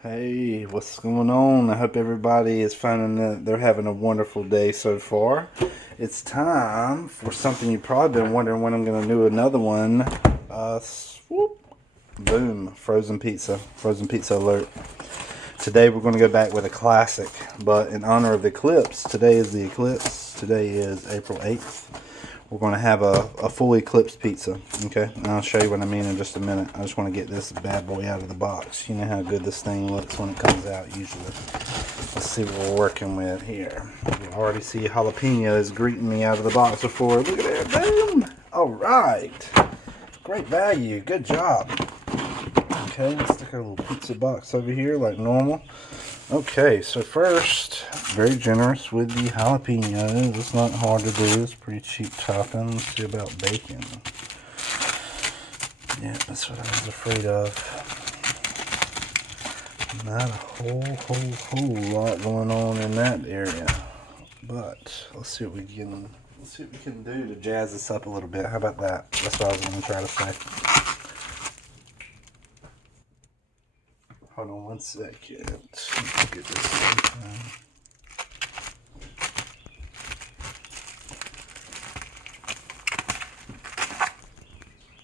Hey, what's going on? I hope everybody is finding that they're having a wonderful day so far. It's time for something you've probably been wondering when I'm going to do another one. Swoop. Boom. Frozen pizza. Frozen pizza alert. Today we're going to go back with a classic, but in honor of the eclipse, today is the eclipse. Today is April 8th. We're going to have a full eclipse pizza, okay? And I'll show you what I mean in just a minute. I just want to get this bad boy out of the box. You know how good this thing looks when it comes out usually. Let's see what we're working with here. You already see jalapenos greeting me out of the box before. Look at that, boom! All right. Great value, good job. Okay, let's stick our little pizza box over here like normal. Okay, so first, very generous with the jalapenos. It's not hard to do. It's pretty cheap topping. Let's see about bacon. Yeah, that's what I was afraid of. Not a whole lot going on in that area. But let's see what we can do to jazz this up a little bit. How about that? That's what I was going to try to say. Hold on one second. Let's get this open.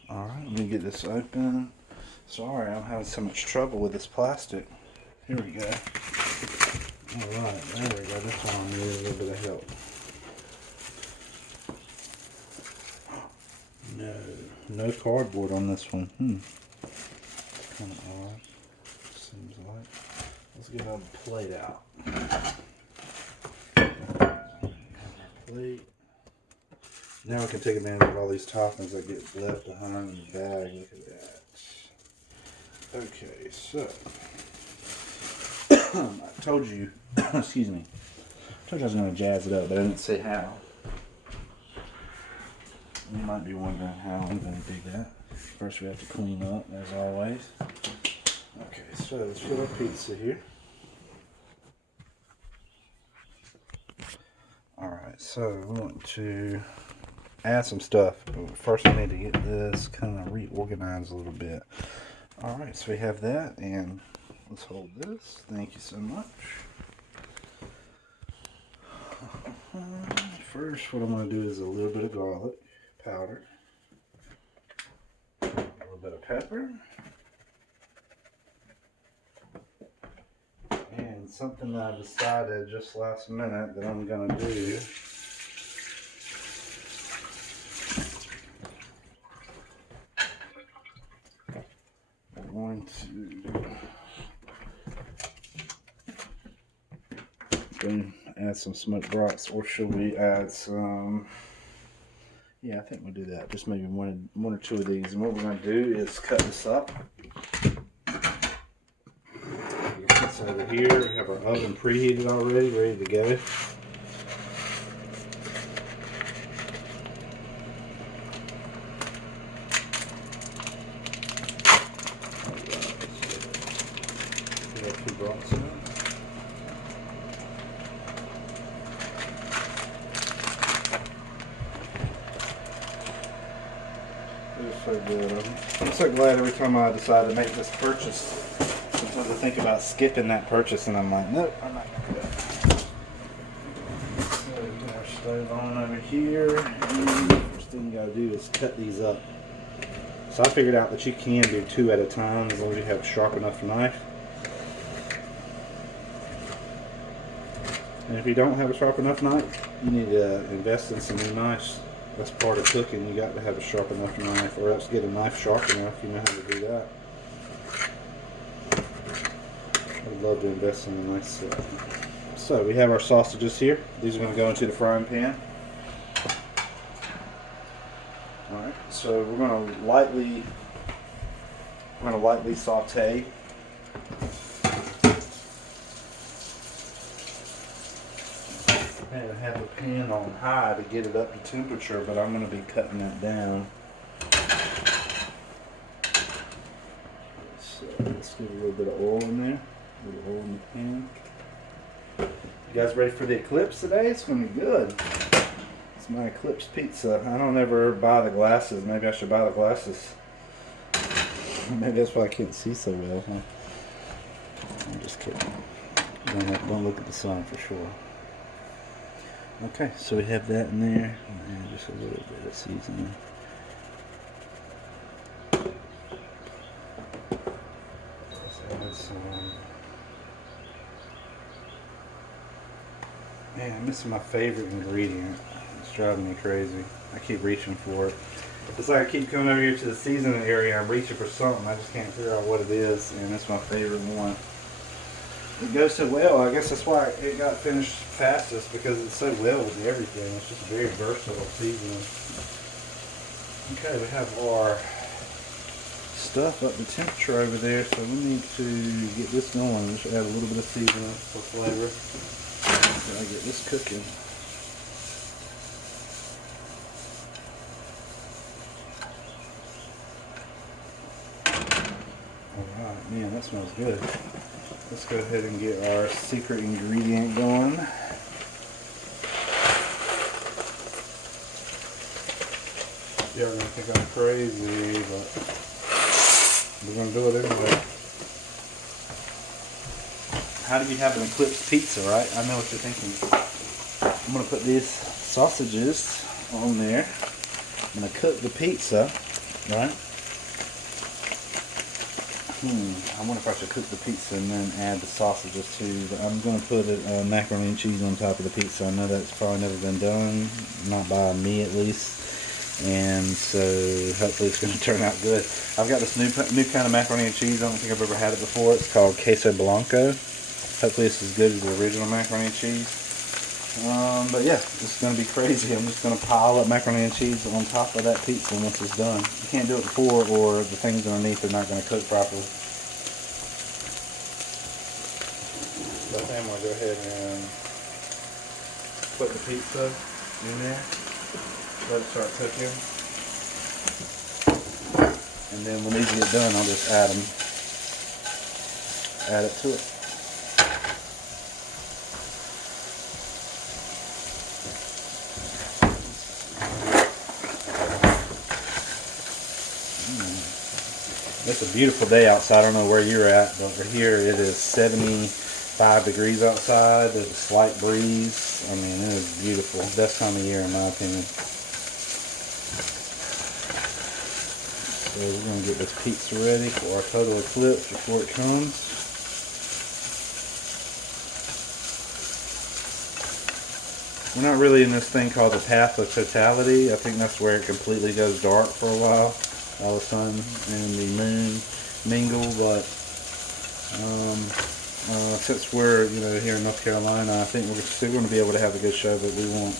Alright, let me get this open. Sorry, I'm having so much trouble with this plastic. Here we go. Alright, there we go. This one I need a little bit of help. No cardboard on this one. Kind of odd. Seems like. Let's get our plate out. Plate. Now we can take advantage of all these toppings that get left behind in the bag. Look at that. Okay, so I told you, excuse me, I told you I was going to jazz it up, but I didn't say how. You might be wondering how I'm going to do that. First we have to clean up, as always. Okay, so let's get our pizza here. Alright, so we want to add some stuff, but first we need to get this kind of reorganized a little bit. Alright, so we have that, and let's hold this. Thank you so much. First, what I'm going to do is a little bit of garlic powder, a little bit of pepper, and something that I decided just last minute that I'm going to do. I'm going to add some smoked brats, or should we add some? Yeah, I think we'll do that. Just maybe one or two of these. And what we're going to do is cut this up. It's over here. We have our oven preheated already, ready to go. So good. I'm so glad every time I decide to make this purchase, sometimes I think about skipping that purchase and I'm like, nope, I'm not going to do it. So we get our stove on over here. And the first thing you got to do is cut these up. So I figured out that you can do two at a time as long as you have a sharp enough knife. And if you don't have a sharp enough knife, you need to invest in some new knives. That's part of cooking. You got to have a sharp enough knife, or else get a knife sharp enough. You know how to do that. I'd love to invest in a nice set. So we have our sausages here. These are going to go into the frying pan. All right. So we're going to lightly saute. I have the pan on high to get it up to temperature, but I'm going to be cutting that down. So let's get a little bit of oil in there. A little oil in the pan. You guys ready for the eclipse today? It's going to be good. It's my eclipse pizza. I don't ever buy the glasses. Maybe I should buy the glasses. Maybe that's why I can't see so well, huh? I'm just kidding. Don't look at the sun for sure. Okay, so we have that in there, and just a little bit of seasoning. Let's add some. Man, I'm missing my favorite ingredient. It's driving me crazy. I keep reaching for it. It's like I keep coming over here to the seasoning area. I'm reaching for something. I just can't figure out what it is, and it's my favorite one. It goes so well. I guess that's why it got finished fastest, because it's so well with everything. It's just a very versatile seasoning. Okay, we have our stuff up to temperature over there, so we need to get this going. Just add a little bit of seasoning for flavor. Gotta get this cooking. Alright, man, that smells good. Let's go ahead and get our secret ingredient going. Y'all are gonna think I'm crazy, but we're gonna do it anyway. How do you have an eclipse pizza, right? I know what you're thinking. I'm gonna put these sausages on there. I'm gonna cook the pizza, right? I wonder if I should cook the pizza and then add the sausages too. But I'm going to put macaroni and cheese on top of the pizza. I know that's probably never been done, not by me at least. And so hopefully it's going to turn out good. I've got this new kind of macaroni and cheese. I don't think I've ever had it before. It's called Queso Blanco. Hopefully it's as good as the original macaroni and cheese. But yeah, it's going to be crazy. I'm just going to pile up macaroni and cheese on top of that pizza once it's done. You can't do it before, or the things underneath are not going to cook properly. So I'm going to go ahead and put the pizza in there. Let it start cooking. And then when these get done, I'll just add it to it. It's a beautiful day outside. I don't know where you're at, but over here it is 75 degrees outside. There's a slight breeze. I mean, it is beautiful. Best time of year in my opinion. So we're going to get this pizza ready for our total eclipse before it comes. We're not really in this thing called the path of totality. I think that's where it completely goes dark for a while. All the sun and the moon mingle, but since we're here in North Carolina, I think we're still going to be able to have a good show, but we won't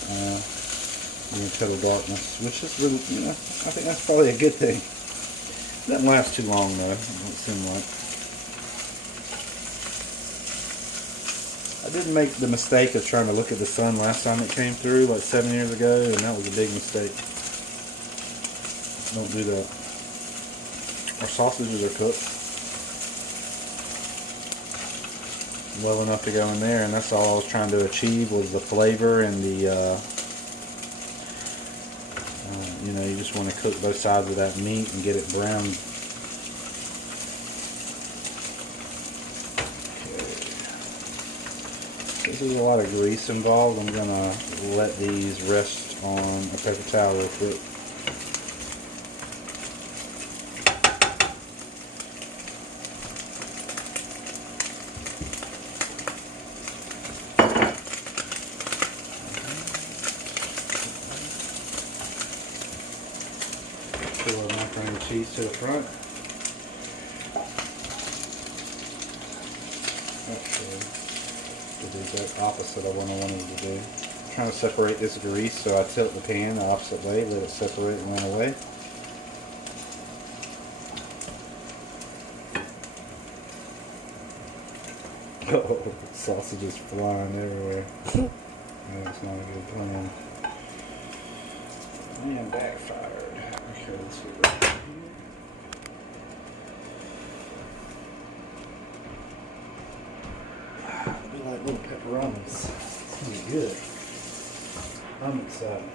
total darkness, which is really, I think that's probably a good thing. It doesn't last too long though. It don't seem like. I did make the mistake of trying to look at the sun last time it came through, like 7 years ago, and that was a big mistake. Don't do that. Our sausages are cooked well enough to go in there, and that's all I was trying to achieve, was the flavor and the you just want to cook both sides of that meat and get it brown. Okay. There's a lot of grease involved. I'm gonna let these rest on a paper towel real quick. Pull our macaroni and cheese to the front. Actually, to do the opposite of what I wanted to do. I'm trying to separate this grease, so I tilt the pan the opposite way, let it separate and run away. Oh, sausages flying everywhere. That's not a good plan. Man, backfired. Okay, let's get right here. It'll be like little pepperonis. It's gonna be good. I'm excited.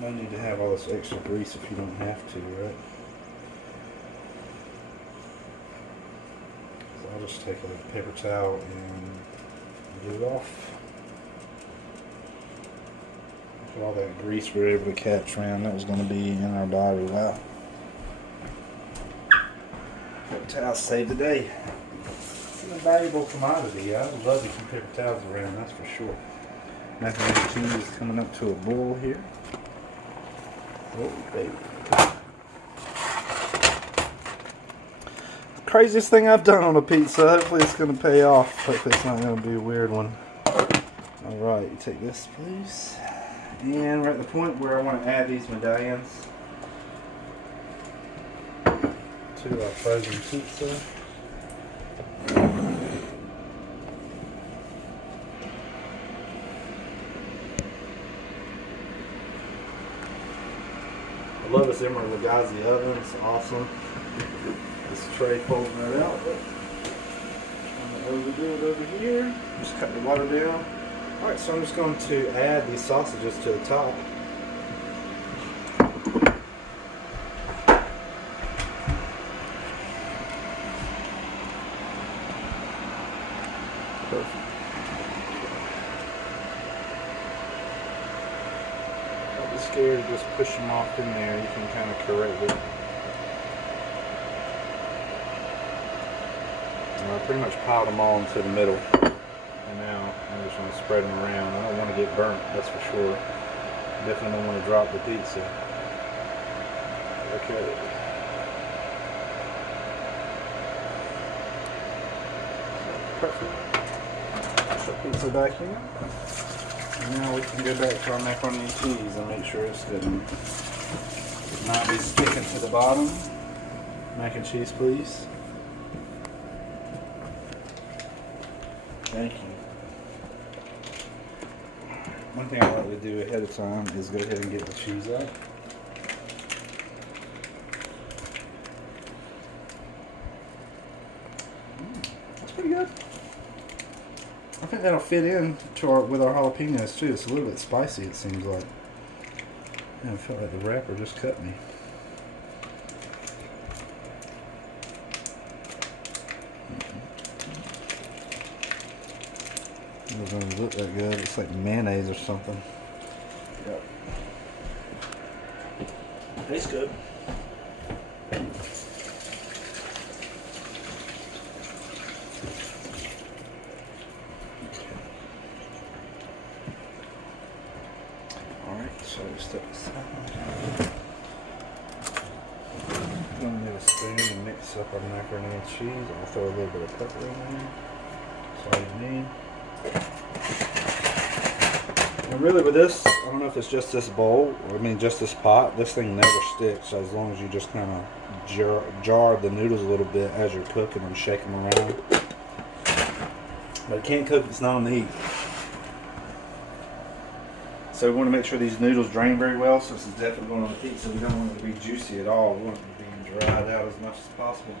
No need to have all this extra grease if you don't have to, right? just take a paper towel and get it off. Look at all that grease we were able to catch, man. That was going to be in our body. Wow. Paper towels saved the day. It's a valuable commodity. I would love to keep paper towels around, that's for sure. Macaroni and cheese is coming up to a boil here. Oh, baby. Craziest thing I've done on a pizza. Hopefully it's going to pay off. Hopefully it's not going to be a weird one. Alright, you take this, please. And we're at the point where I want to add these MedLlions to our frozen pizza. I love this Emerald Lagasse oven. It's awesome. This tray folding it out, but I'm going to overdo it over here. Just cut the water down. Alright, so I'm just going to add these sausages to the top. Perfect. Don't be scared to just push them off in there. You can kind of correct it. I pretty much piled them all into the middle, and now I'm just going to spread them around. I don't want to get burnt, that's for sure. Definitely don't want to drop the pizza. Okay. Perfect. Put the pizza back in. And now we can go back to our macaroni and cheese and make sure it's good. Not be sticking to the bottom. Mac and cheese, please. Thank you. One thing I like to do ahead of time is go ahead and get the cheese out. That's pretty good. I think that'll fit in to with our jalapenos too. It's a little bit spicy, it seems like. I felt like the wrapper just cut me. It doesn't look that good. It's like mayonnaise or something. Yep. Tastes good. Alright, so step aside. I'm going to need a spoon to mix up our macaroni and cheese. I'll throw a little bit of pepper in there. That's all you need. And really with this, I don't know if it's just this bowl, or I mean just this pot, this thing never sticks as long as you just kind of jar the noodles a little bit as you're cooking and shake them around. But it can't cook if it's not on the heat. So we want to make sure these noodles drain very well, so this is definitely going on the pizza. We don't want it to be juicy at all. We want it to be dried out as much as possible.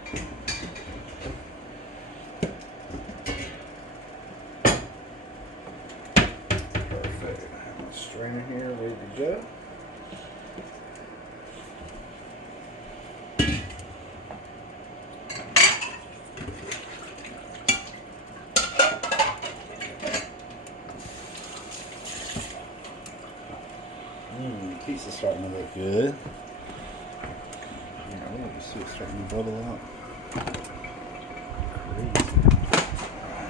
Strainer here, ready to go. Pizza's starting to look good. Yeah, I want to see it starting to bubble out. Crazy.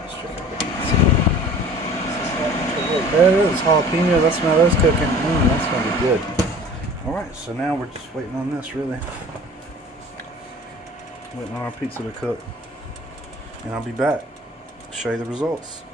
Let's check out the pizza. There it is, jalapeno. Let's smell those cooking. That's going to be good. Alright, so now we're just waiting on this, really. Waiting on our pizza to cook. And I'll be back to show you the results.